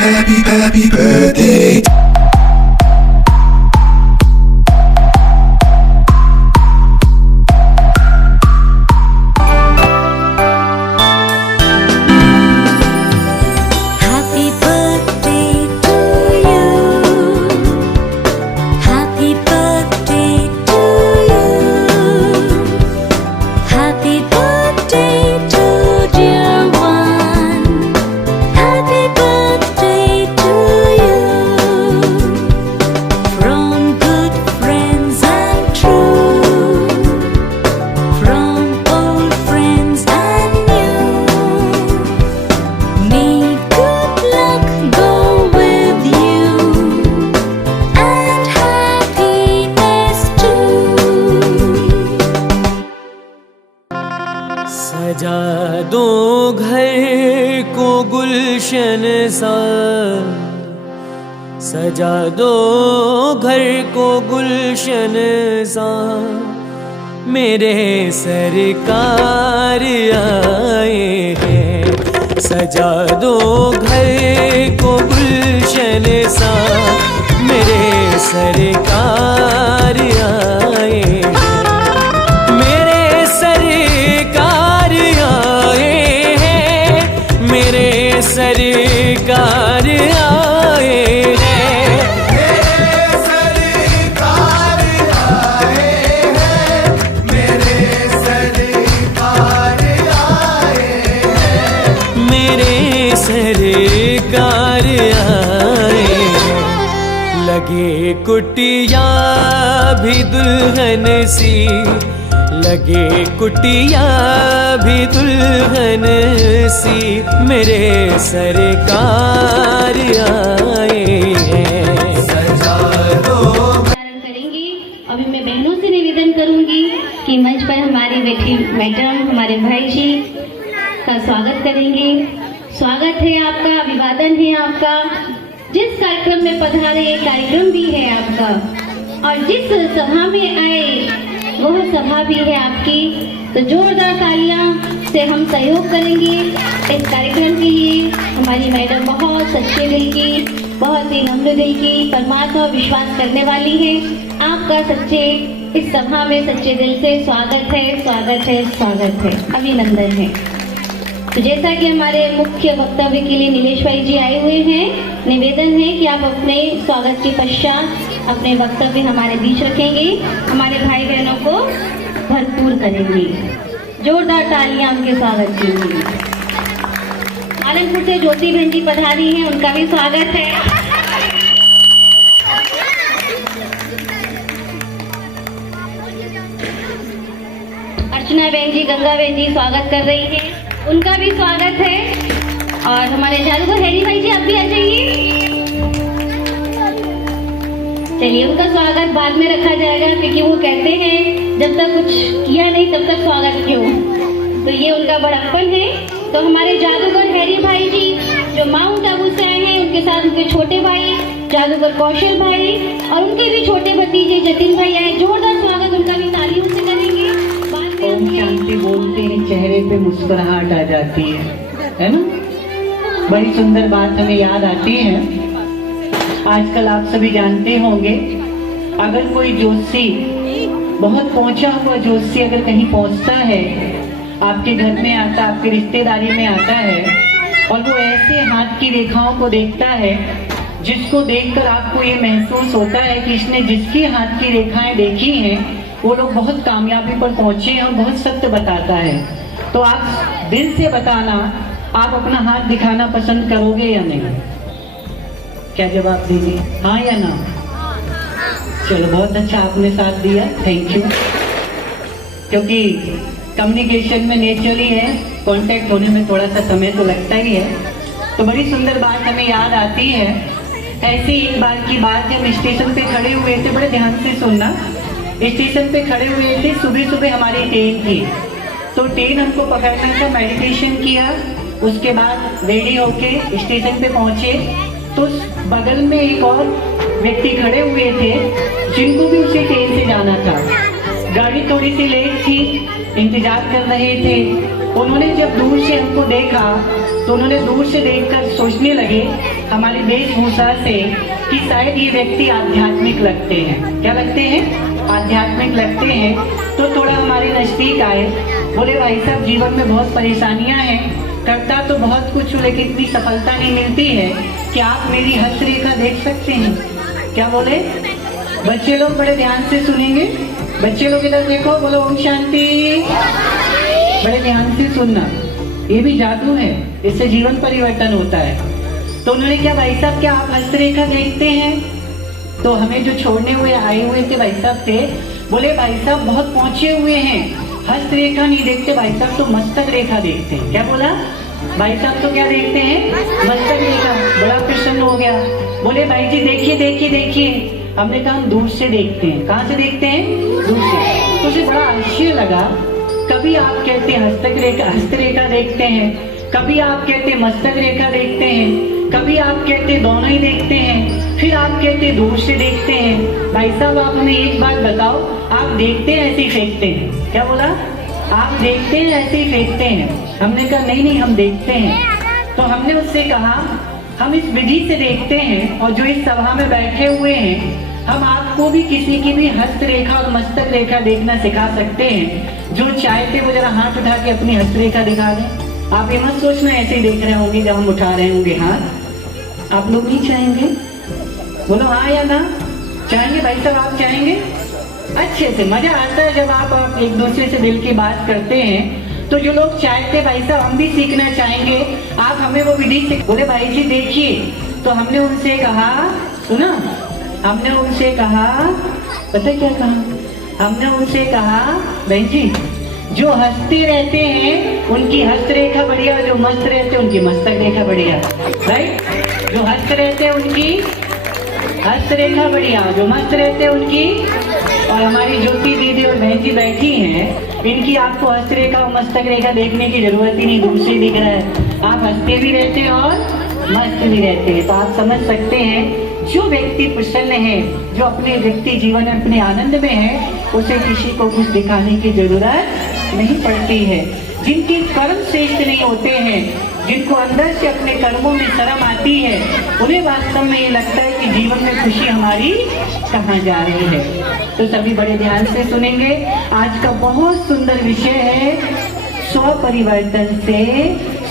happy birthday. सजा दो घर को गुलशन सा, सजा दो घर को गुलशन सा, मेरे सरकार आए हैं। सजा दो घर को गुलशन सा, मेरे सरकार आए हैं। मेरे सरकार आए हैं, मेरे सरकार आए हैं। मेरे सरकार आए हैं, मेरे सरकार आए हैं। मेरे सरकार आए हैं। लगे कुटिया भी दुल्हन सी, लगे कुटिया भी दुल्हन सी, मेरे सरकार आए हैं। सजा दो करेंगी। अभी मैं बहनों से निवेदन करूंगी कि मंच पर हमारी बेटी मैडम, हमारे भाई जी का स्वागत करेंगे। स्वागत है आपका, अभिवादन है आपका। जिस कार्यक्रम में पधारे ये कार्यक्रम भी है आपका, और जिस सभा में आए वह सभा भी है आपकी। तो जोरदार तालियां से हम सहयोग करेंगे इस कार्यक्रम के लिए। हमारी मैडम बहुत सच्चे दिल की, बहुत ही नम्र दिल की, परमात्मा विश्वास करने वाली है। आपका सच्चे इस सभा में सच्चे दिल से स्वागत है, स्वागत है, स्वागत है, अभिनंदन है। तो जैसा कि हमारे मुख्य वक्तव्य के लिए नीलेश भाई जी आए हुए हैं, निवेदन है कि आप अपने स्वागत के पश्चात अपने वक्तव्य हमारे बीच रखेंगे, हमारे भाई बहनों को भरपूर करेंगे। जोरदार तालियां उनके स्वागत के लिए। आलमपुर से ज्योति बहन जी पधारी हैं, उनका भी स्वागत है। अर्चना बहन जी, गंगा बहन जी स्वागत कर रही हैं, उनका भी स्वागत है। और हमारे जादूगर हैरी भाई जी, आप भी आ जाइए। चलिए, उनका स्वागत बाद में रखा जाएगा, क्योंकि वो कहते हैं जब तक कुछ किया नहीं तब तक स्वागत क्यों। तो ये उनका बड़प्पन है। तो हमारे जादूगर हैरी भाई जी जो माउंट आबू से आए हैं, उनके साथ उनके छोटे भाई जादूगर कौशल भाई और उनके भी छोटे भतीजे जतिन भाई आए। जोरदार स्वागत उनका भी तालियों से करेंगे। ओम शांति बोलते ही चेहरे पे मुस्कुराहट आ जाती है ना। बड़ी सुंदर बात हमें याद आती है। आजकल आप सभी जानते होंगे, अगर कोई ज्योतिषी, बहुत पहुंचा हुआ ज्योतिषी अगर कहीं पहुंचता है, आपके घर में आता, आपके रिश्तेदारी में आता है, और वो ऐसे हाथ की रेखाओं को देखता है जिसको देखकर आपको ये महसूस होता है कि इसने जिसकी हाथ की रेखाएं देखी हैं वो लोग बहुत कामयाबी पर पहुंचे हैं और बहुत सत्य बताता है। तो आप दिल से बताना, आप अपना हाथ दिखाना पसंद करोगे या नहीं? क्या जवाब दीजिए, हाँ या ना? चलो, बहुत अच्छा आपने साथ दिया, थैंक यू। क्योंकि कम्युनिकेशन में नेचुरली है, कांटेक्ट होने में थोड़ा सा समय तो लगता ही है। तो बड़ी सुंदर बात हमें याद आती है। ऐसी एक बार की बात है, हम स्टेशन पे खड़े हुए थे, बड़े ध्यान से सुनना। स्टेशन पे खड़े हुए थे, सुबह सुबह हमारी ट्रेन थी, तो ट्रेन हमको पकड़ना था। मेडिटेशन किया, उसके बाद रेडी होके स्टेशन पे पहुंचे, तो बगल में एक और व्यक्ति खड़े हुए थे जिनको भी उसी ट्रेन से जाना था। गाड़ी थोड़ी सी लेट थी, इंतजार कर रहे थे। उन्होंने जब दूर से हमको देखा तो उन्होंने दूर से देखकर सोचने लगे हमारी वेशभूषा से कि शायद ये व्यक्ति आध्यात्मिक लगते हैं। क्या लगते हैं? आध्यात्मिक लगते हैं। तो थोड़ा हमारे नजदीक आए, बोले भाई साहब जीवन में बहुत परेशानियां हैं, करता तो बहुत कुछ हूँ लेकिन इतनी सफलता नहीं मिलती है कि आप मेरी हस्तरेखा देख सकते हैं। क्या बोले? बच्चे लोग बड़े ध्यान से सुनेंगे। बच्चे लोग इधर देखो, बोलो ओम शांति। बड़े ध्यान से सुनना, ये भी जादू है, इससे जीवन परिवर्तन होता है। तो उन्होंने क्या, भाई साहब क्या आप हस्तरेखा देखते हैं? तो हमें जो छोड़ने हुए आए हुए थे भाई साहब थे, बोले भाई साहब बहुत पहुंचे हुए हैं, हस्तरेखा नहीं देखते भाई साहब, तो मस्तक रेखा देखते हैं। क्या बोला? भाई साहब तो क्या देखते हैं? मस्तक रेखा। बड़ा प्रसन्न हो गया, बोले भाई जी देखिए देखिए देखिए। हमने कहा हम दूर से देखते हैं। कहाँ से देखते हैं? दूर से। तो उसे बड़ा आश्चर्य लगा, कभी आप कहते हैं हस्तरेखा देखते हैं, कभी आप कहते मस्तक रेखा देखते हैं, कभी आप कहते दोनों ही देखते हैं, फिर आप कहते दूर से देखते हैं। भाई साहब आप हमें एक बात बताओ, आप देखते हैं ऐसे ही फेंकते हैं? क्या बोला? आप देखते हैं ऐसे ही फेंकते हैं? हमने कहा नहीं नहीं हम देखते हैं। तो हमने उससे कहा हम इस विधि से देखते हैं और जो इस सभा में बैठे हुए हैं हम आपको भी किसी की भी हस्तरेखा और मस्तक रेखा देखना सिखा सकते हैं। जो चाहते वो जरा हाथ उठा के अपनी हस्तरेखा दिखा दें। आप ये मत सोचना ऐसे ही देख रहे होंगे जब हम उठा रहे होंगे हाथ। आप लोग नहीं चाहेंगे? बोलो हाँ या ना? चाहेंगे? भाई साहब आप चाहेंगे? अच्छे से मजा आता है जब आप एक दूसरे से दिल की बात करते हैं। तो जो लोग चाहते भाई साहब हम भी सीखना चाहेंगे, आप हमें वो विधि से, बोले भाई जी देखिए। तो हमने उनसे कहा, सुना, हमने उनसे कहा, पता क्या कहा? हमने उनसे कहा बहन जी जो हंसते रहते हैं उनकी हस्तरेखा बढ़िया, जो मस्त रहते हैं उनकी मस्तक रेखा बढ़िया। राइट? जो हंसते रहते हैं उनकी हस्तरेखा बढ़िया, जो मस्त रहते हैं उनकी। और हमारी ज्योति दीदी और बहन जी बैठी हैं, इनकी आपको हस्तरेखा और मस्तक रेखा देखने की जरूरत ही नहीं, दूर से दिख रहा है। आप हंसते भी रहते हैं और मस्त भी रहते हैं। तो आप समझ सकते हैं जो व्यक्ति प्रसन्न है, जो अपने व्यक्ति जीवन में अपने आनंद में है, उसे किसी को कुछ दिखाने की जरूरत नहीं पड़ती है। जिनके कर्म श्रेष्ठ नहीं होते हैं, जिनको अंदर से अपने कर्मों में शर्म आती है, उन्हें वास्तव में ये लगता है कि जीवन में खुशी हमारी कहाँ जा रही है। तो सभी बड़े ध्यान से सुनेंगे। आज का बहुत सुंदर विषय है स्वपरिवर्तन से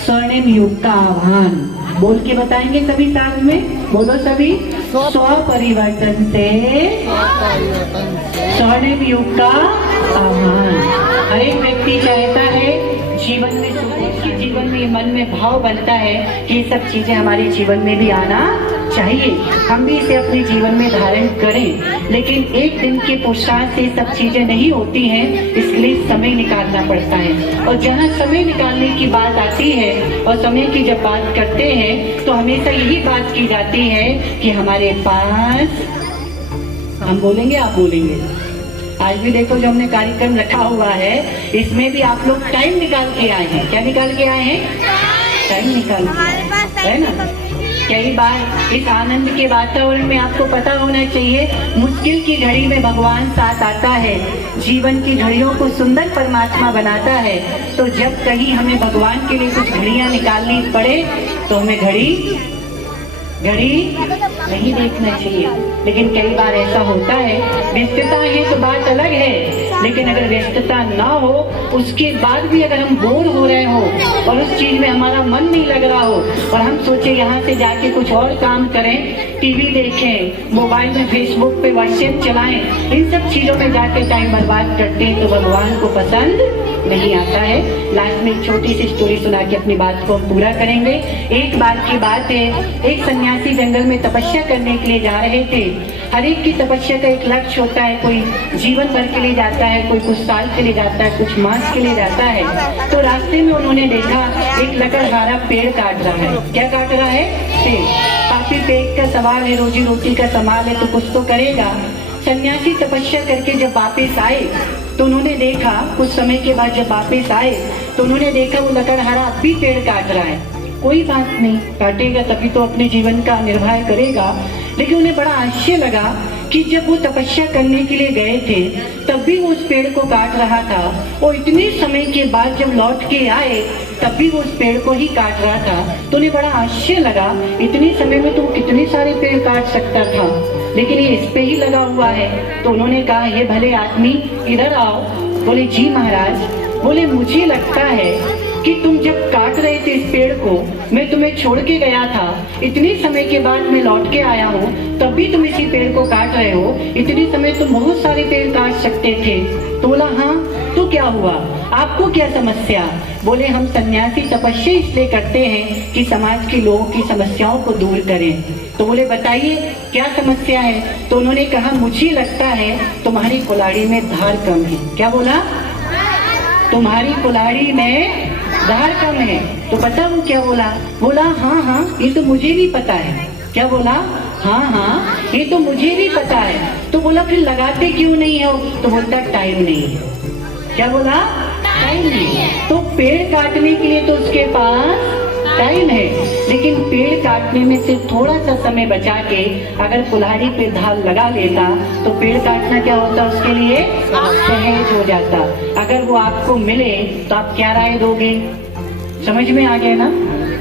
स्वर्णिम युग का आह्वान। बोल के बताएंगे सभी साथ में, बोलो सभी। स्वपरिवर्तन से स्वर्णिम युग का आह्वान। हर एक व्यक्ति चाहता है जीवन में उसके जीवन में मन में भाव बनता है कि ये सब चीजें हमारे जीवन में भी आना चाहिए, हम भी इसे अपने जीवन में धारण करें। लेकिन एक दिन के पुरुषार्थ से सब चीजें नहीं होती हैं, इसलिए समय निकालना पड़ता है। और जहाँ समय निकालने की बात आती है और समय की जब बात करते हैं तो हमेशा यही बात की जाती है कि हमारे पास, हम बोलेंगे आप बोलेंगे, आज भी देखो जो हमने कार्यक्रम रखा हुआ है इसमें भी आप लोग टाइम निकाल के आए हैं। क्या निकाल के आए हैं? टाइम निकाल के, है ना? कई बार इस आनंद के वातावरण में आपको पता होना चाहिए, मुश्किल की घड़ी में भगवान साथ आता है, जीवन की घड़ियों को सुंदर परमात्मा बनाता है। तो जब कहीं हमें भगवान के लिए कुछ घड़ियां निकालनी पड़े तो हमें घड़ी नहीं देखना चाहिए। लेकिन कई बार ऐसा होता है, व्यस्तता है तो बात अलग है, लेकिन अगर व्यस्तता ना हो उसके बाद भी अगर हम बोर हो रहे हो और उस चीज में हमारा मन नहीं लग रहा हो और हम सोचे यहाँ से जाके कुछ और काम करें, टीवी देखें, मोबाइल में फेसबुक पे व्हाट्सएप चलाएं, इन सब चीजों में जाके टाइम बर्बाद करते हैं तो भगवान को पसंद नहीं आता है। लास्ट में एक छोटी सी स्टोरी सुना के अपनी बात को हम पूरा करेंगे। एक बार की बात है, एक सन्यासी जंगल में तपस्या करने के लिए जा रहे थे। हर एक की तपस्या का एक लक्ष्य होता है, कोई जीवन भर के लिए जाता है, कोई कुछ साल के लिए जाता है, कुछ मास के लिए जाता है। तो रास्ते में उन्होंने देखा एक लकड़हारा पेड़ काट रहा है। क्या काट रहा है? पेड़। काफी पेट का सवाल है, रोजी रोटी का सवाल है, तो कुछ तो करेगा। सन्यासी तपस्या करके जब वापस आए तो उन्होंने देखा, कुछ समय के बाद जब वापस आए तो उन्होंने देखा वो लकड़हारा अब भी पेड़ काट रहा है। कोई बात नहीं, काटेगा तभी तो अपने जीवन का निर्वाह करेगा। लेकिन उन्हें बड़ा आश्चर्य लगा कि जब वो तपस्या करने के लिए गए थे तब भी वो उस पेड़ को काट रहा था, और इतने समय के बाद जब लौट के आए तब भी वो उस पेड़ को ही काट रहा था। तो उन्हें बड़ा आश्चर्य लगा, इतने समय में तो कितने सारे पेड़ काट सकता था, लेकिन ये इस पे ही लगा हुआ है। तो उन्होंने कहा, ये भले आदमी इधर आओ। बोले, जी महाराज। बोले, मुझे लगता है कि तुम जब काट रहे थे इस पेड़ को, मैं तुम्हें छोड़ के गया था, इतने समय के बाद मैं लौट के आया हूँ, तब भी तुम इसी पेड़ को काट रहे हो। इतने समय तुम बहुत सारे पेड़ काट सकते थे। तो बोला, हाँ, तो क्या हुआ, आपको क्या समस्या? बोले, हम सन्यासी तपस्या इसलिए करते हैं कि समाज के लोगों की समस्याओं को दूर करें। तो बोले, बताइए क्या समस्या है? तो उन्होंने कहा, मुझे लगता है तुम्हारी कुल्हाड़ी में धार कम है। क्या बोला? तुम्हारी कुल्हाड़ी में धार कम है। तो पता वो क्या बोला? बोला, हाँ हाँ, ये तो मुझे भी पता है। क्या बोला? हाँ हाँ, ये तो मुझे भी पता है। तो बोला, फिर लगाते क्यों नहीं हो? तो बोलता, टाइम नहीं है। क्या बोला? टाइम नहीं है। तो पेड़ काटने के लिए तो उसके पास टाइम है, लेकिन पेड़ काटने में सिर्फ थोड़ा सा समय बचा के अगर कुल्हाड़ी पे धार लगा लेता तो पेड़ काटना क्या होता उसके लिए सहज हो जाता। अगर वो आपको मिले तो आप क्या राय दोगे? समझ में आ गया ना?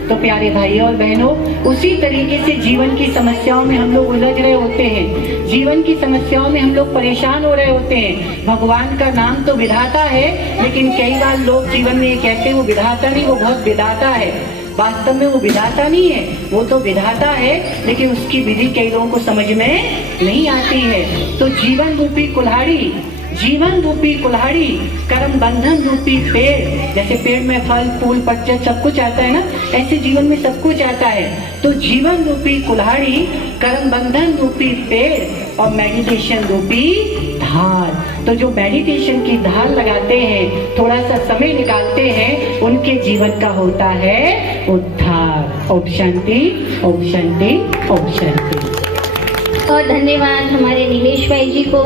तो प्यारे भाइयों और बहनों, उसी तरीके से जीवन की समस्याओं में हम लोग उलझ रहे होते हैं, जीवन की समस्याओं में हम लोग परेशान हो रहे होते हैं। भगवान का नाम तो विधाता है, लेकिन कई बार लोग जीवन में ये कहते हैं वो विधाता नहीं, वो बहुत विधाता है। वास्तव में वो विधाता नहीं है, वो तो विधाता है, लेकिन उसकी विधि कई लोगों को समझ में नहीं आती है। तो जीवन रूपी कुल्हाड़ी, जीवन रूपी कुल्हाड़ी, कर्म बंधन रूपी पेड़, जैसे पेड़ में फल फूल पत्ते सब कुछ आता है ना, ऐसे जीवन में सब कुछ आता है। तो जीवन रूपी कुल्हाड़ी, कर्म बंधन रूपी पेड़ और मेडिटेशन रूपी धार। तो जो मेडिटेशन की धार लगाते हैं, थोड़ा सा समय निकालते हैं, उनके जीवन का होता है उद्धार। ओम शांति, ओम शांति, ओम शांति। और धन्यवाद हमारे नीलेश भाई जी को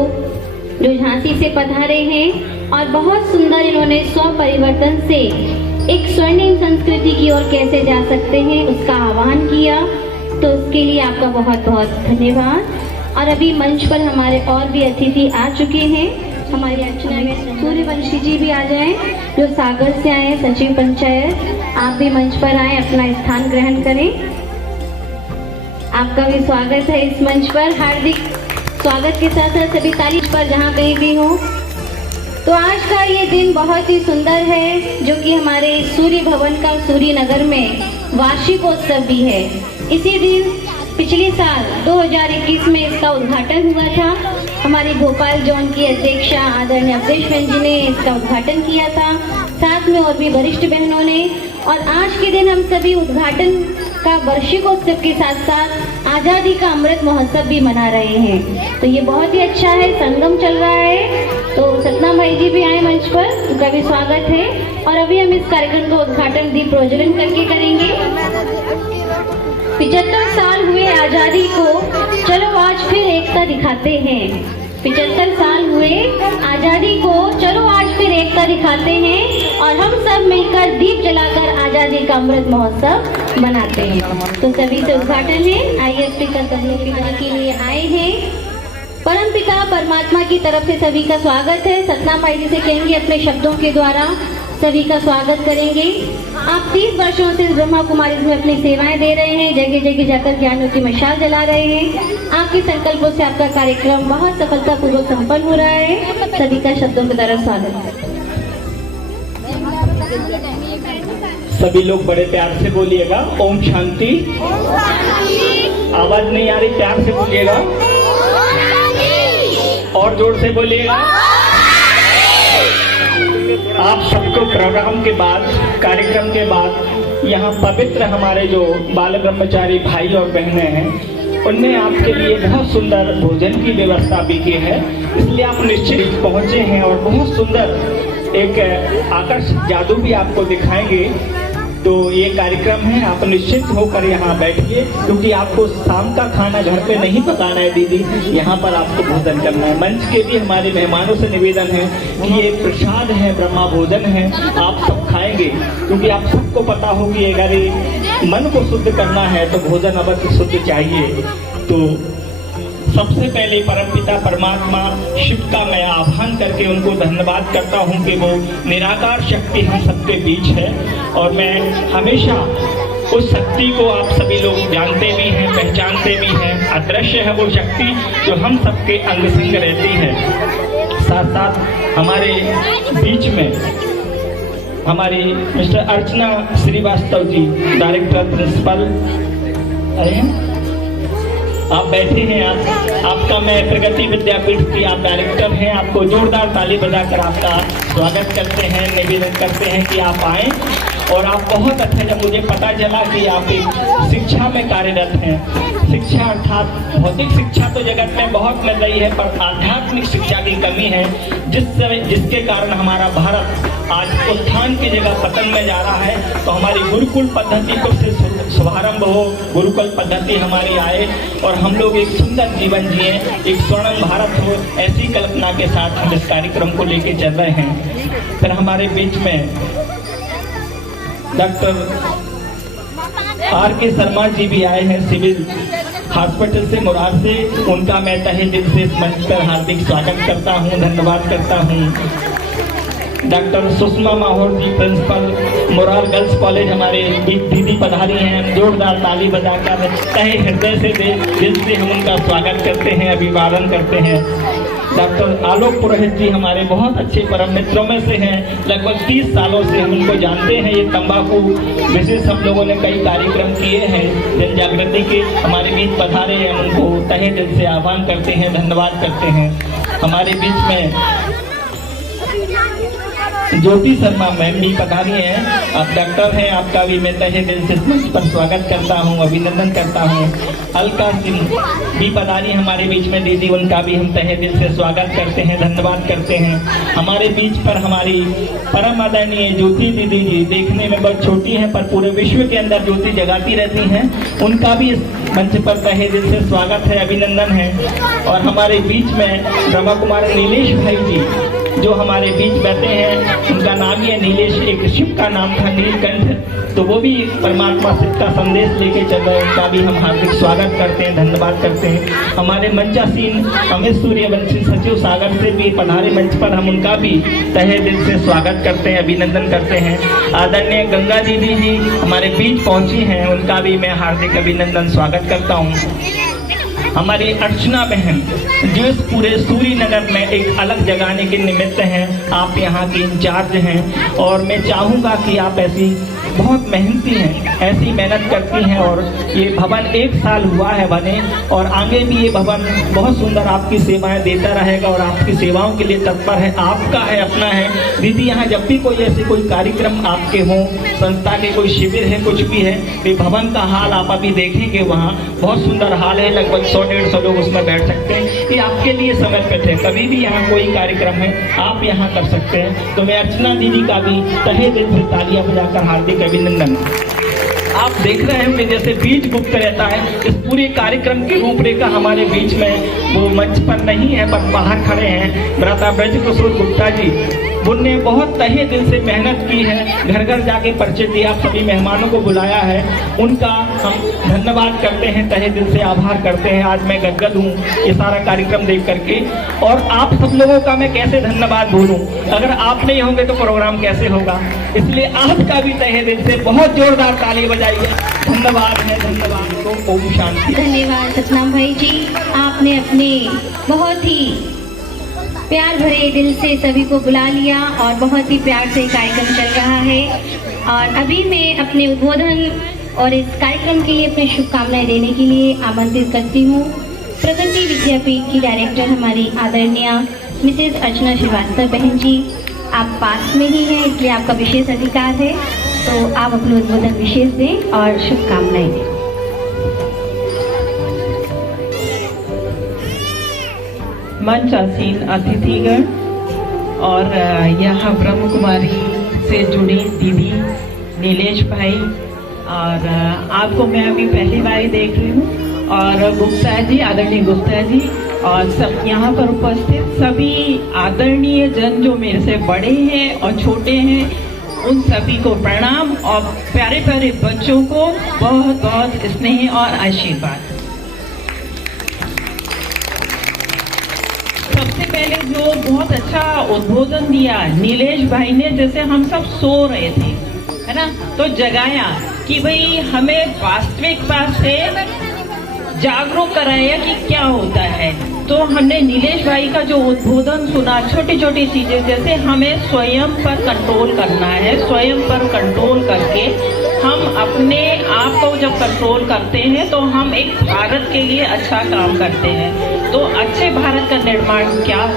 जो झांसी से पधारे हैं और बहुत सुंदर इन्होंने स्व परिवर्तन से एक स्वर्णिम संस्कृति की ओर कैसे जा सकते हैं उसका आह्वान किया। तो उसके लिए आपका बहुत बहुत धन्यवाद। और अभी मंच पर हमारे और भी अतिथि आ चुके हैं। हमारी अर्चना में सूर्यवंशी जी भी आ जाएं, जो सागर से आए हैं, सचिव पंचायत। आप भी मंच पर आए, अपना स्थान ग्रहण करें। आपका भी स्वागत है इस मंच पर। हार्दिक स्वागत के साथ साथ सभी तारीफ पर जहाँ कहीं भी हो। तो आज का ये दिन बहुत ही सुंदर है, जो कि हमारे सूर्य भवन का सूर्य नगर में वार्षिकोत्सव भी है। इसी दिन पिछले साल 2021 में इसका उद्घाटन हुआ था। हमारी भोपाल जोन की अध्यक्षा आदरणीय अवधेश बहन जी ने इसका उद्घाटन किया था, साथ में और भी वरिष्ठ बहनों ने। और आज के दिन हम सभी उद्घाटन का वार्षिकोत्सव के साथ साथ आजादी का अमृत महोत्सव भी मना रहे हैं। तो ये बहुत ही अच्छा है, संगम चल रहा है। तो सतनाम भाई जी भी आए मंच पर, उनका भी स्वागत है। और अभी हम इस कार्यक्रम का उद्घाटन दीप प्रज्वलन करके करेंगे। 75 साल हुए आजादी को, चलो आज फिर एकता दिखाते हैं। 75 साल हुए आजादी को, चलो आज फिर एकता दिखाते हैं और हम सब मिलकर दीप जलाकर आजादी का अमृत महोत्सव मनाते हैं। तो सभी से उद्घाटन है। आइए स्पीकर करने के लिए आए हैं। परमपिता परमात्मा की तरफ से सभी का स्वागत है। सतनाम भाई जी से कहेंगे अपने शब्दों के द्वारा सभी का स्वागत करेंगे। आप 30 वर्षों से ब्रह्मा कुमारी में अपनी सेवाएं दे रहे हैं, जगह जगह जाकर ज्ञान की मशाल जला रहे हैं। आपके संकल्पों से आपका कार्यक्रम बहुत सफलतापूर्वक संपन्न हो रहा है। सभी का शब्दों की तरफ स्वागत है। सभी लोग बड़े प्यार से बोलिएगा ओम शांति। आवाज नहीं आ रही, प्यार से बोलिएगा और जोर से बोलिएगा। आप सबको प्रोग्राम के बाद, कार्यक्रम के बाद यहाँ पवित्र हमारे जो बाल ब्रह्मचारी भाई और बहनें हैं, उनने आपके लिए बहुत सुंदर भोजन की व्यवस्था भी की है। इसलिए आप निश्चित पहुँचे हैं और बहुत सुंदर एक आकर्षक जादू भी आपको दिखाएंगे। तो ये कार्यक्रम है, आप निश्चित होकर यहाँ बैठिए, क्योंकि आपको शाम का खाना घर पे नहीं पकाना है दीदी, यहाँ पर आपको भोजन करना है। मंच के भी हमारे मेहमानों से निवेदन है कि ये प्रसाद है, ब्रह्मा भोजन है, आप सब खाएंगे, क्योंकि आप सबको पता हो कि अगर ये मन को शुद्ध करना है तो भोजन अवश्य शुद्ध चाहिए। तो सबसे पहले परमपिता परमात्मा शिव का मैं आह्वान करके उनको धन्यवाद करता हूँ कि वो निराकार शक्ति हम सबके बीच है। और मैं हमेशा उस शक्ति को आप सभी लोग जानते भी हैं, पहचानते भी हैं। अदृश्य है वो शक्ति जो हम सबके अंग संग रहती है। साथ साथ हमारे बीच में हमारी मिस्टर अर्चना श्रीवास्तव जी, डायरेक्टर प्रिंसिपल, आप बैठे हैं। आपका मैं प्रगति विद्यापीठ की आप डायरेक्टर हैं। आपको जोरदार ताली बजाकर आपका स्वागत करते हैं, निवेदन करते हैं कि आप आए। और आप बहुत अच्छा, जब मुझे पता चला कि आप एक शिक्षा में कार्यरत हैं, शिक्षा अर्थात भौतिक शिक्षा तो जगत में बहुत मिल रही है, पर आध्यात्मिक शिक्षा की कमी है, जिसके कारण हमारा भारत आज उत्थान की जगह पतन में जा रहा है। तो हमारी गुरुकुल पद्धति को से शुभारंभ हो, गुरुकुल पद्धति हमारी आए और हम लोग एक सुंदर जीवन जिए, एक स्वर्णिम भारत हो, ऐसी कल्पना के साथ हम इस कार्यक्रम को लेके चल रहे हैं। फिर हमारे बीच में डॉक्टर R.K. शर्मा जी भी आए हैं, सिविल हॉस्पिटल से, मुरार से। उनका मैं तहे दिल से इस मंच पर हार्दिक स्वागत करता हूं, धन्यवाद करता हूं। डॉक्टर सुषमा माहौर जी, प्रिंसिपल मुरार गर्ल्स कॉलेज, हमारे दीदी पधारी हैं। जोरदार ताली बजाकर तहे हृदय से दिल से हम उनका स्वागत करते हैं, अभिवादन करते हैं। डॉक्टर आलोक पुरोहित जी हमारे बहुत अच्छे परम मित्रों में से हैं, लगभग 30 सालों से हम उनको जानते हैं। ये तंबाकू विशेष हम लोगों ने कई कार्यक्रम किए हैं जन जागृति के, हमारे बीच पधारे हैं। उनको तहे दिल से आह्वान करते हैं, धन्यवाद करते हैं। हमारे बीच में ज्योति शर्मा मैम भी पधारी हैं, आप डॉक्टर हैं, आपका भी मैं तहे दिल से मंच पर स्वागत करता हूं, अभिनंदन करता हूं। अलका सिंह भी पधारी हमारे बीच में दीदी, उनका भी हम तहे दिल से स्वागत करते हैं, धन्यवाद करते हैं। हमारे बीच पर हमारी परम आदरणीय ज्योति दीदी जी, देखने में बहुत छोटी हैं पर पूरे विश्व के अंदर ज्योति जगाती रहती हैं, उनका भी इस मंच पर तहे दिल से स्वागत है, अभिनंदन है। और हमारे बीच में ब्रह्मा कुमार नीलेश भाई जी जो हमारे बीच बैठे हैं, उनका नाम ही है नीलेश, एक शिव का नाम था नीलकंठ, तो वो भी परमात्मा शिव का संदेश लेके चल रहे हैं, उनका भी हम हार्दिक स्वागत करते हैं, धन्यवाद करते हैं। हमारे मंचासीन अमित सूर्यवंशी सचिव सागर से भी पधारे मंच पर, हम उनका भी तहे दिल से स्वागत करते हैं, अभिनंदन करते हैं। आदरणीय गंगा दीदी जी हमारे बीच पहुंची हैं, उनका भी मैं हार्दिक अभिनंदन स्वागत करता हूँ। हमारी अर्चना बहन जो इस पूरे सूरी नगर में एक अलग जगाने के निमित्त हैं, आप यहाँ की इंचार्ज हैं और मैं चाहूँगा कि आप ऐसी बहुत मेहनती हैं, ऐसी मेहनत करती हैं और ये भवन 1 साल हुआ है बने और आगे भी ये भवन बहुत सुंदर आपकी सेवाएं देता रहेगा और आपकी सेवाओं के लिए तत्पर है, आपका है, अपना है। दीदी यहाँ जब भी कोई ऐसे कोई कार्यक्रम आपके हों, संस्था के कोई शिविर है, कुछ भी है, तो भवन का हाल आप अभी देखेंगे, वहाँ बहुत सुंदर हाल है, लगभग 100-150 लोग उसमें बैठ सकते हैं। ये आपके लिए समर्पित है, कभी भी यहाँ कोई कार्यक्रम है आप यहाँ कर सकते हैं। तो मैं अर्चना दीदी का भी तहे दिल से तालियां बजाकर हार्दिक अभिनंदन। आप देख रहे होंगे जैसे बीच गुप्त रहता है, इस पूरे कार्यक्रम की रूपरेखा हमारे बीच में वो मंच पर नहीं है पर बाहर खड़े हैं भ्राता ब्रजकिशोर गुप्ता जी, उनने बहुत तहे दिल से मेहनत की है, घर घर जाके परिचय दिया, आप सभी मेहमानों को बुलाया है, उनका हम धन्यवाद करते हैं, तहे दिल से आभार करते हैं। आज मैं गदगद हूँ ये सारा कार्यक्रम देख करके, और आप सब लोगों का मैं कैसे धन्यवाद भूलूं, अगर आप नहीं होंगे तो प्रोग्राम कैसे होगा, इसलिए आपका भी तहे दिल से बहुत जोरदार ताली बजाइए, धन्यवाद है, धन्यवाद। तो ओम शांति। धन्यवाद सतनाम भाई जी, आपने अपने बहुत ही प्यार भरे दिल से सभी को बुला लिया और बहुत ही प्यार से कार्यक्रम चल रहा है। और अभी मैं अपने उद्बोधन और इस कार्यक्रम के लिए अपनी शुभकामनाएं देने के लिए आमंत्रित करती हूँ प्रगति विद्यापीठ की डायरेक्टर हमारी आदरणीय मिसेज अर्चना श्रीवास्तव बहन जी। आप पास में ही हैं इसलिए आपका विशेष अधिकार है, तो आप अपना उद्बोधन विशेष दें और शुभकामनाएं दें। मंच आसीन अतिथिगण और यहाँ ब्रह्म कुमारी से जुड़ी दीदी नीलेश भाई, और आपको मैं अभी पहली बार देख रही हूँ, और गुप्ता जी, आदरणीय गुप्ता जी और सब यहाँ पर उपस्थित सभी आदरणीय जन जो मेरे से बड़े हैं और छोटे हैं, उन सभी को प्रणाम और प्यारे प्यारे बच्चों को बहुत बहुत स्नेह और आशीर्वाद। पहले जो बहुत अच्छा उद्बोधन दिया नीलेश भाई ने, जैसे हम सब सो रहे थे, है ना, तो जगाया कि भाई हमें वास्तविकता से जागरूक कराया कि क्या होता है। तो हमने नीलेश भाई का जो उद्बोधन सुना, छोटी छोटी चीजें, जैसे हमें स्वयं पर कंट्रोल करना है, स्वयं पर कंट्रोल करके हम अपने आप को जब कंट्रोल करते हैं तो हम एक भारत के लिए अच्छा काम करते हैं। तो अच्छे भारत का निर्माण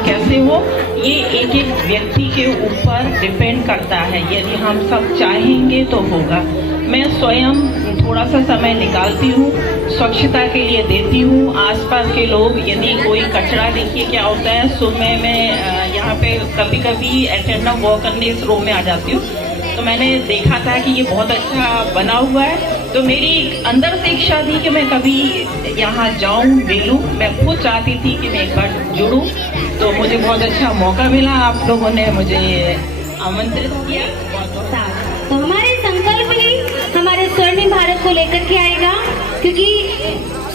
कैसे हो, ये एक एक व्यक्ति के ऊपर डिपेंड करता है। यदि हम सब चाहेंगे तो होगा। मैं स्वयं थोड़ा सा समय निकालती हूँ, स्वच्छता के लिए देती हूँ। आसपास के लोग, यदि कोई कचरा, देखिए क्या होता है, सुबह में यहाँ पे कभी कभी अटेंडर वॉक करने इस रूम में आ जाती हूँ, तो मैंने देखा था कि ये बहुत अच्छा बना हुआ है। तो मेरी अंदर से इच्छा थी कि मैं कभी यहाँ जाऊँ, मिलूँ। मैं खुद चाहती थी कि मैं एक बार जुड़ूँ, तो मुझे बहुत अच्छा मौका मिला, आप लोगों ने मुझे आमंत्रित किया। तो हमारे संकल्प ही हमारे स्वर्णिम भारत को लेकर के आएगा, क्योंकि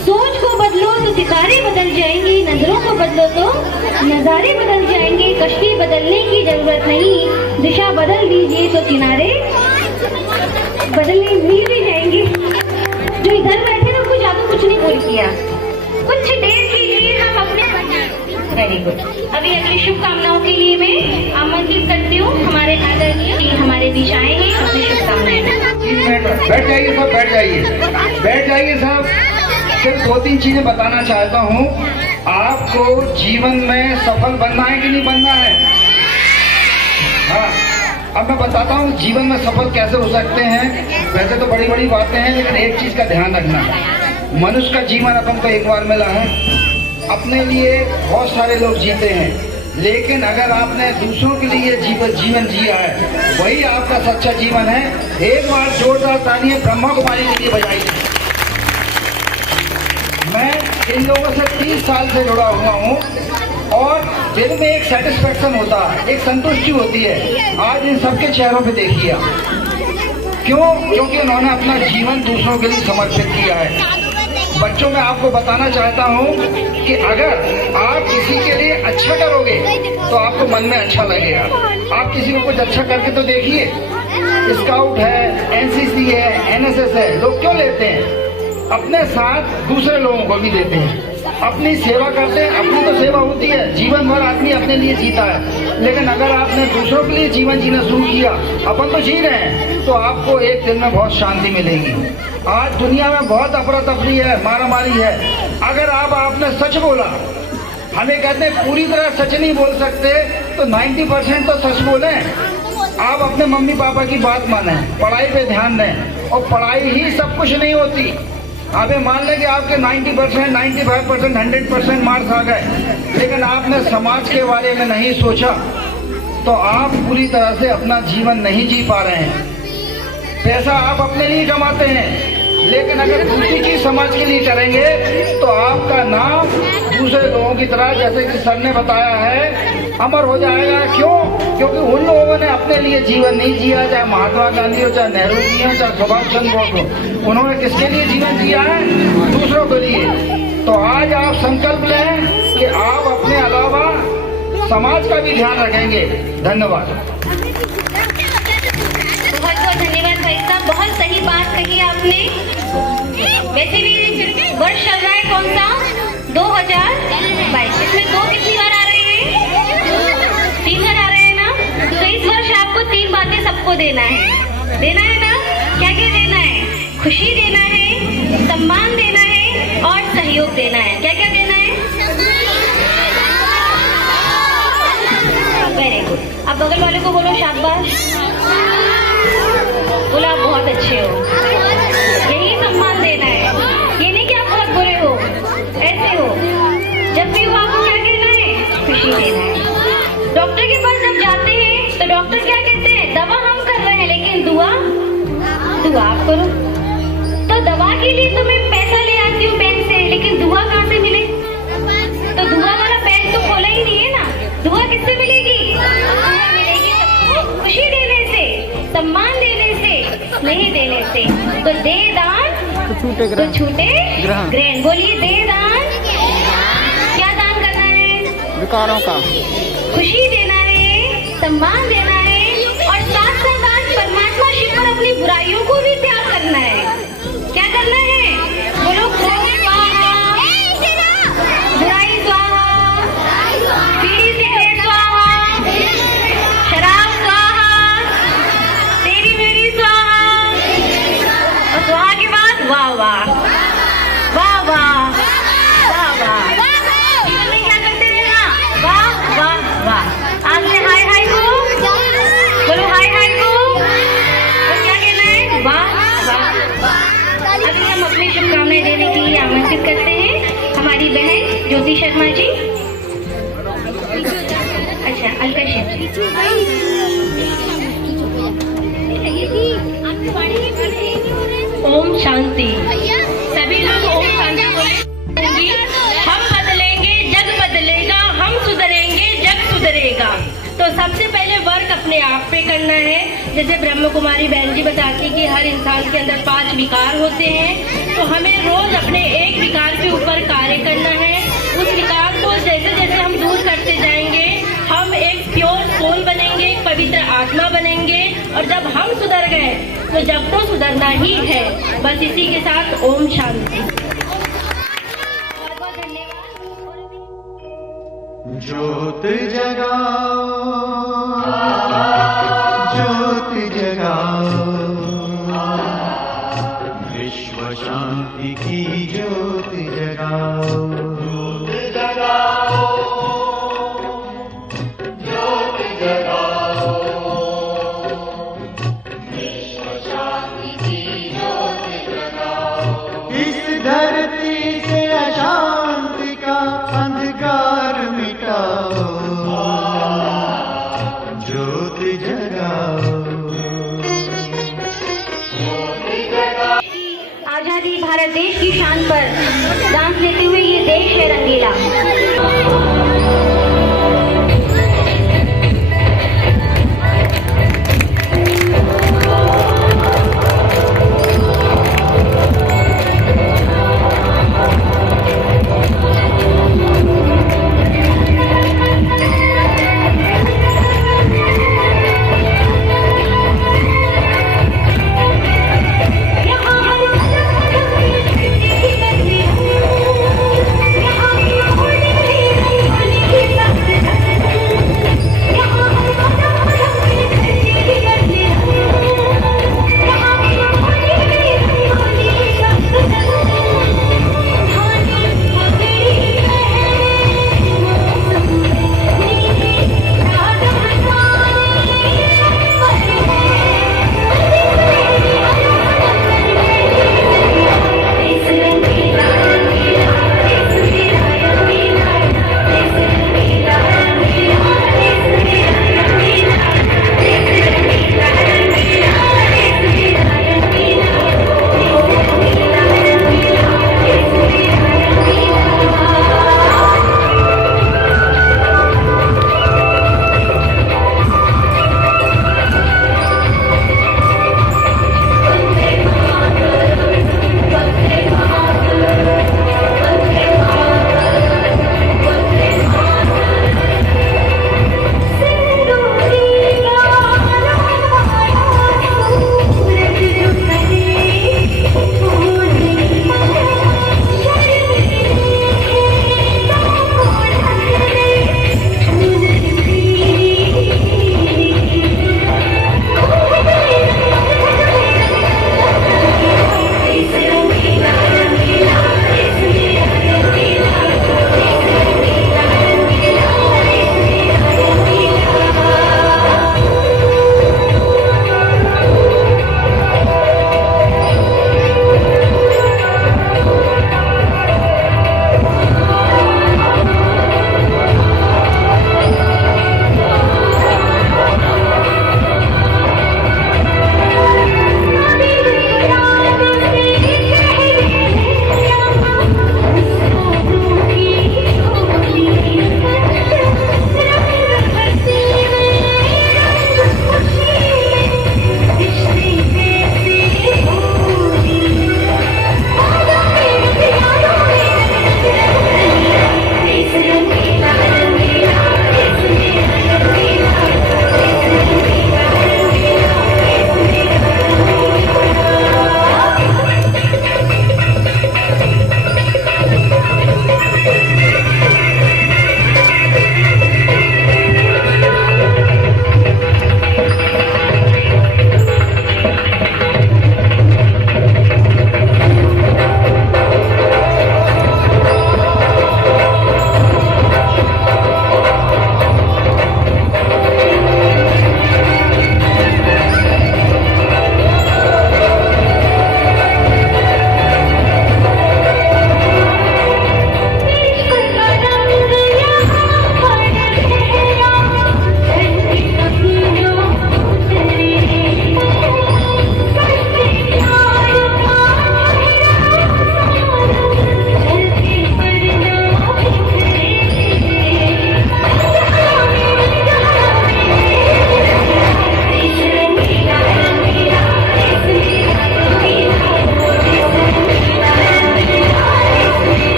सोच को बदलो तो सितारे बदल जाएंगे, नजरों को बदलो तो नजारे बदल जाएंगे। कश्ती बदलने की जरूरत नहीं, दिशा बदल दीजिए तो किनारे बदलने मिल भी जाएंगे। जो इधर बैठे ना, कुछ ज्यादा कुछ नहीं बोल किया, कुछ देर के लिए हम अपने वेरी गुड। अभी अगली शुभकामनाओं के लिए मैं आमंत्रित करती हूँ हमारे आदरणीय हमारे बीच आए हैं अपनी शुभकामनाएं। बैठ जाइए सब, बैठ जाइए, बैठ जाइए सब। सिर्फ 2-3 चीजें बताना चाहता हूँ। आपको जीवन में सफल बनना है कि नहीं बनना है? हाँ, अब मैं बताता हूँ जीवन में सफल कैसे हो सकते हैं। वैसे तो बड़ी बड़ी बातें हैं, लेकिन एक चीज का ध्यान रखना, मनुष्य का जीवन अपन को एक बार मिला है। अपने लिए बहुत सारे लोग जीते हैं, लेकिन अगर आपने दूसरों के लिए जीवन जिया है, वही आपका सच्चा जीवन है। एक बार जोरदार तालियां ब्रह्मा कुमारी के लिए बजाइए। मैं इन लोगों से 30 साल से जुड़ा हुआ हूँ और दिल में एक सेटिस्फेक्शन होता है, एक संतुष्टि होती है। आज इन सबके चेहरों पे देखिए। क्यों? क्योंकि उन्होंने अपना जीवन दूसरों के लिए समर्पित किया है। बच्चों, मैं आपको बताना चाहता हूँ कि अगर आप किसी के लिए अच्छा करोगे तो आपको मन में अच्छा लगेगा। आप किसी को कुछ अच्छा करके तो देखिए। स्काउट है, एनसीसी है, एनएसएस है, लोग क्यों लेते हैं? अपने साथ दूसरे लोगों को भी देते हैं, अपनी सेवा करते हैं। अपनी तो सेवा होती है, जीवन भर आदमी अपने लिए जीता है, लेकिन अगर आपने दूसरों के लिए जीवन जीना शुरू किया, अपन तो जी रहे हैं, तो आपको एक दिन में बहुत शांति मिलेगी। आज दुनिया में बहुत अफरा तफरी है, मारा मारी है। अगर आपने सच बोला, हमें कहते हैं पूरी तरह सच नहीं बोल सकते, तो 90% तो सच बोले। आप अपने मम्मी पापा की बात माने, पढ़ाई पे ध्यान दें, और पढ़ाई ही सब कुछ नहीं होती। आप मान लें कि आपके 90%, 95%, 100% मार्क्स आ गए, लेकिन आपने समाज के बारे में नहीं सोचा, तो आप पूरी तरह से अपना जीवन नहीं जी पा रहे हैं। पैसा आप अपने लिए कमाते हैं, लेकिन अगर दूसरी चीज समाज के लिए करेंगे तो आपका नाम दूसरे लोगों की तरह, जैसे कि सर ने बताया है, अमर हो जाएगा। क्यों? क्योंकि उन लोगों ने अपने लिए जीवन नहीं जिया, चाहे महात्मा गांधी हो, चाहे नेहरू जी हो, चाहे सुभाष चंद्र बोस हो। उन्होंने किसके लिए जीवन जिया है? दूसरों के लिए। तो आज आप संकल्प लें कि आप अपने अलावा समाज का भी ध्यान रखेंगे। धन्यवाद। बहुत बहुत धन्यवाद भाई साहब, बहुत सही बात कही आपने। वैसे भी वर्ष चल रहा है कौन सा? 2022। इसमें 2 कितनी बार आ रहे हैं? 3 बार आ रहे हैं ना? तो इस वर्ष आपको 3 बातें सबको देना है ना? क्या क्या देना है? खुशी देना है, सम्मान देना है और सहयोग देना है। क्या क्या देना है? Very good. अब बगल वाले को बोलो शाबाश, बोलो आप बहुत अच्छे हो। यही सम्मान देना है, ये नहीं कि आप बहुत बुरे हो, ऐसे हो। जब भी वो आपको क्या कहना है? खुशी देना है। डॉक्टर के पास जब जाते हैं तो डॉक्टर क्या कहते हैं? दवा हम कर रहे हैं, लेकिन दुआ आप करो। तो दवा के लिए तो मैं पैसा ले आती हूँ बैंक से, लेकिन दुआ कहाँ से मिले? तो दुआ वाला बैंक तो खोला ही नहीं है ना। दुआ किससे मिलेगी? मिलेगी सबको खुशी देने से, सम्मान देने से, नहीं देने से। तो दे दान तो छूटे ग्रहण। बोलिए दे दान। क्या दान करना है? संस्कारों का खुशी देना है, सम्मान देना है और साथ साथ परमात्मा शिव पर अपनी बुराइयों को भी त्याग करना है। क्या करना है? बोलो क्रोध स्वाहा, बुराई स्वाहा, बीड़ी सिगरेट स्वाहा, शराब स्वाहा, तेरी मेरी स्वाहा। और स्वाहा के बाद वाह वाह वाह वाह वाह वाह। जीवन में क्या करते रहना? वाह वाह वाह। आज से हाय हाय को बोलो, हाय हाय को। और क्या कहना है? वाह वाह। अभी हम अपनी शुभकामनाएं देने के लिए आमंत्रित करते हैं हमारी बहन ज्योति शर्मा जी। अच्छा, अलका शेख ओम शांति। सभी लोग ओम शांति बोलेंगे। हम बदलेंगे, जग बदलेगा, हम सुधरेंगे, जग सुधरेगा। तो सबसे पहले वर्क अपने आप पे करना है। जैसे ब्रह्म कुमारी बहन जी बताती कि हर इंसान के अंदर 5 विकार होते हैं, तो हमें रोज अपने एक विकार के ऊपर कार्य करना है। उस विकार को जैसे जैसे हम दूर करते जाएंगे, हम एक प्योर सोल बनेंगे, एक पवित्र आत्मा बनेंगे। और जब हम सुधर गए तो जब तो सुधरना ही है। बस इसी के साथ ओम शांति। बहुत बहुत धन्यवाद। ज्योत जगाओ, ज्योत जगाओ, विश्व शांति की ज्योत जगाओ। इस धरती से अशांति का अंधकार मिटाओ, ज्योति जगाओ। आजादी भारत देश की शान पर डांस लेते हुए ये देश है रंगीला। यहाँ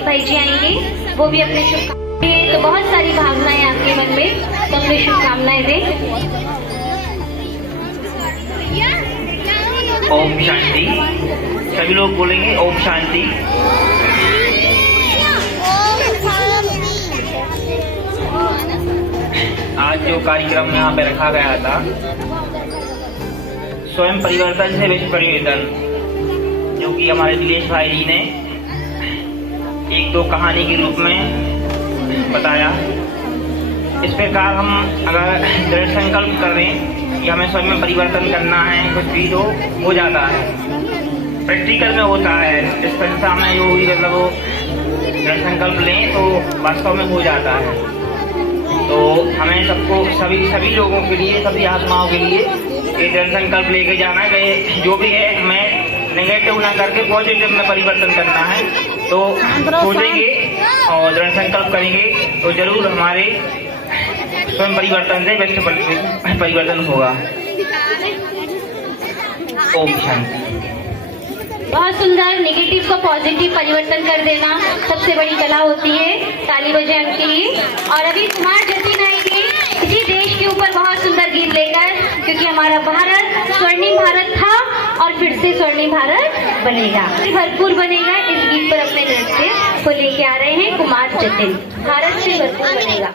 अमित भाई जी आएंगे, वो भी अपने शुभकामनाएं, तो बहुत सारी भावनाएं आपके मन में, तो अपनी शुभकामनाएं दें। ओम शांति। सभी लोग बोलेंगे ओम शांति। आज जो कार्यक्रम यहाँ पे रखा गया था, स्वयं परिवर्तन से विश्व परिवर्तन, जो कि हमारे नीलेश भाई जी ने एक दो कहानी के रूप में बताया। इस प्रकार हम अगर दृढ़ संकल्प कर लें कि हमें स्वयं में परिवर्तन करना है, कुछ भी तो हो जाता है, प्रैक्टिकल में होता है। इस संस्था में जो भी मतलब वो दृढ़ संकल्प लें तो वास्तव में हो जाता है। तो हमें सबको, सभी लोगों के लिए, सभी आत्माओं के लिए ये दृढ़ संकल्प लेके जाना है, जो भी है हमें नेगेटिव ना करके पॉजिटिव में परिवर्तन करना है। तो सोचेंगे और दृढ़ संकल्प करेंगे तो जरूर हमारे स्वयं परिवर्तन से बेस्ट परिवर्तन होगा। ओम शांति। बहुत सुंदर। नेगेटिव को पॉजिटिव परिवर्तन कर देना सबसे बड़ी कला होती है। ताली बजाएं उनके लिए। और अभी कुमार जतिन आएंगे इसी देश के ऊपर बहुत सुंदर गीत लेकर, क्योंकि हमारा भारत स्वर्णिम भारत था और फिर से स्वर्णिम भारत बनेगा, भरपूर बनेगा। इस गीत पर अपने नृत्य को लेके आ रहे हैं कुमार जतिन। भारत से भरपूर बनेगा।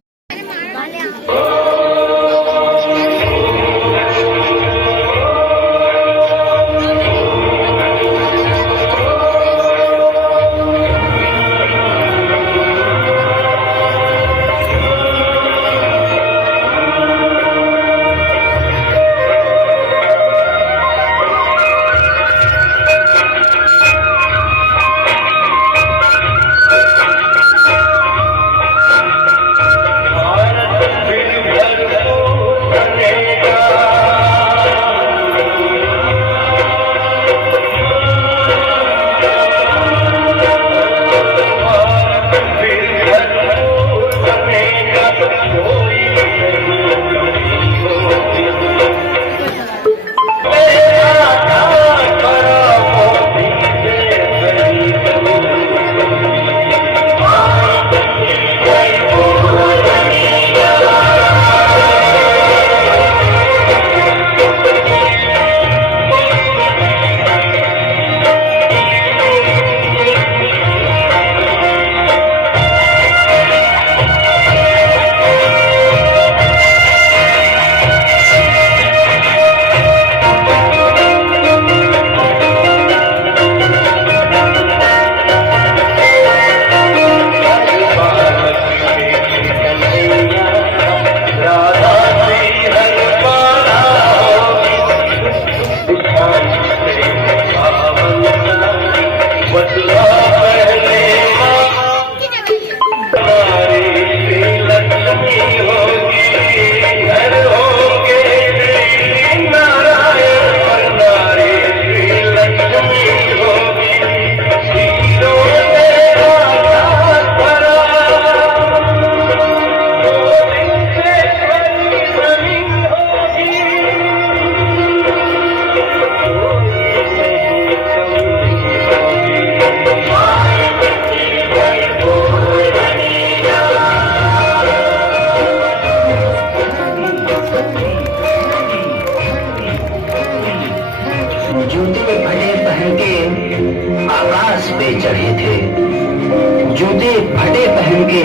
जूते फटे पहन के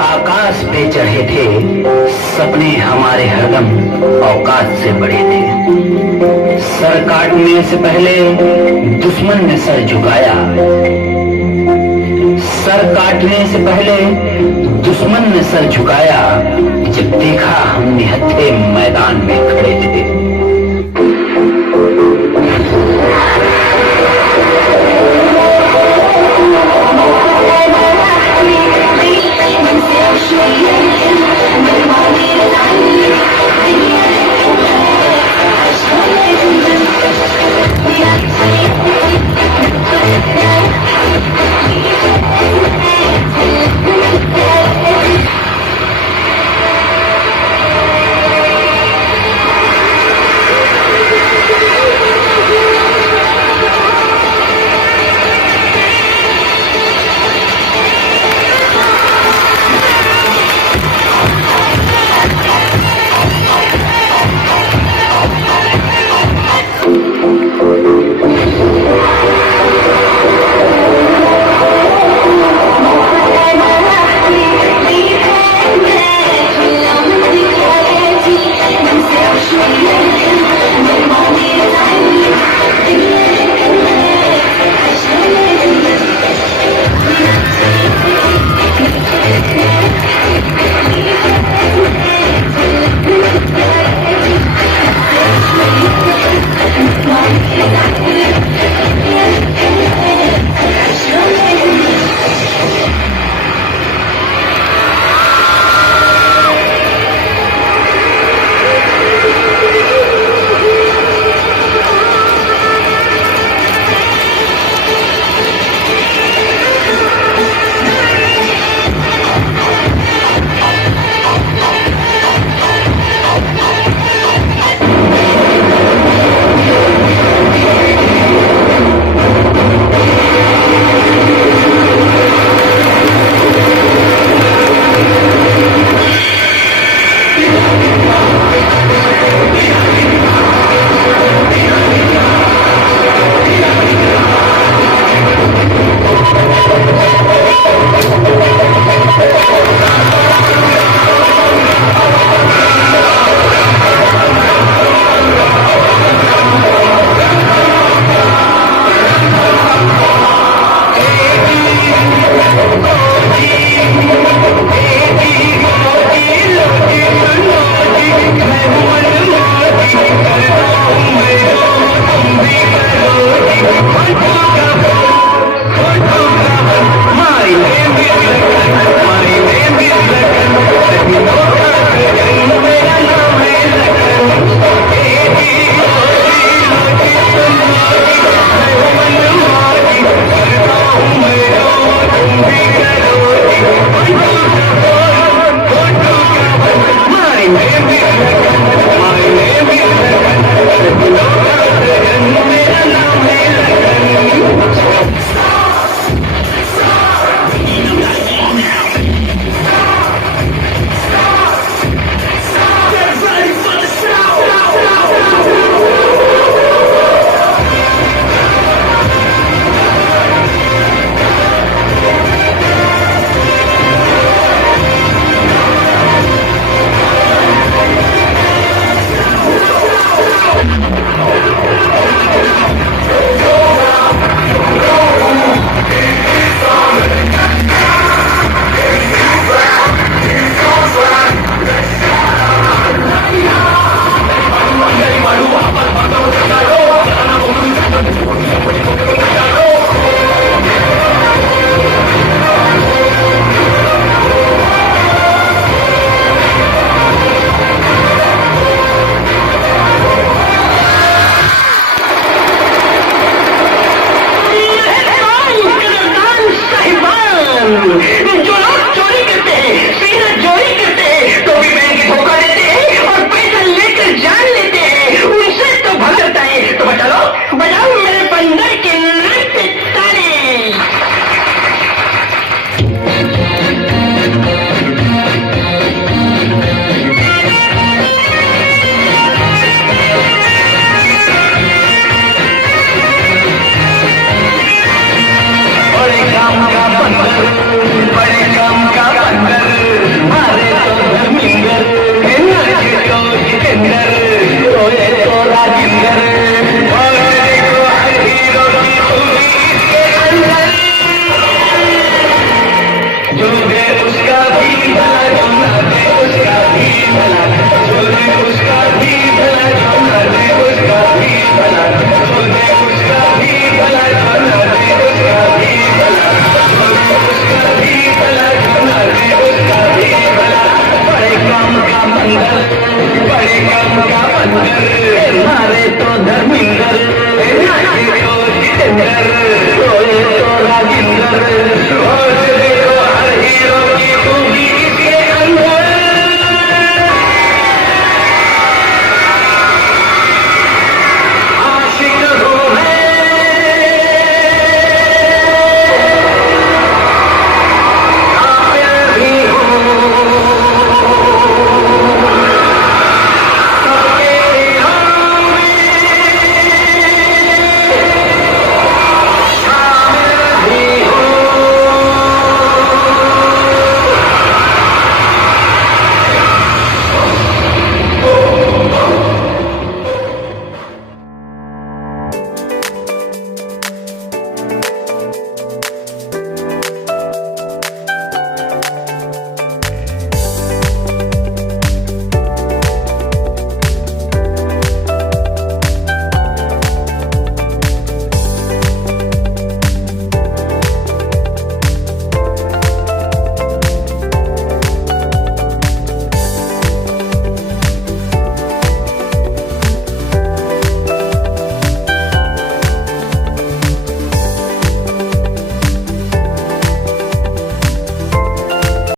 आकाश पे चढ़े थे, सपने हमारे हरदम औकात से बड़े थे। सर काटने से पहले दुश्मन ने सर झुकाया, सर काटने से पहले दुश्मन ने सर झुकाया, जब देखा हम निहत्थे मैदान में खड़े थे। Go!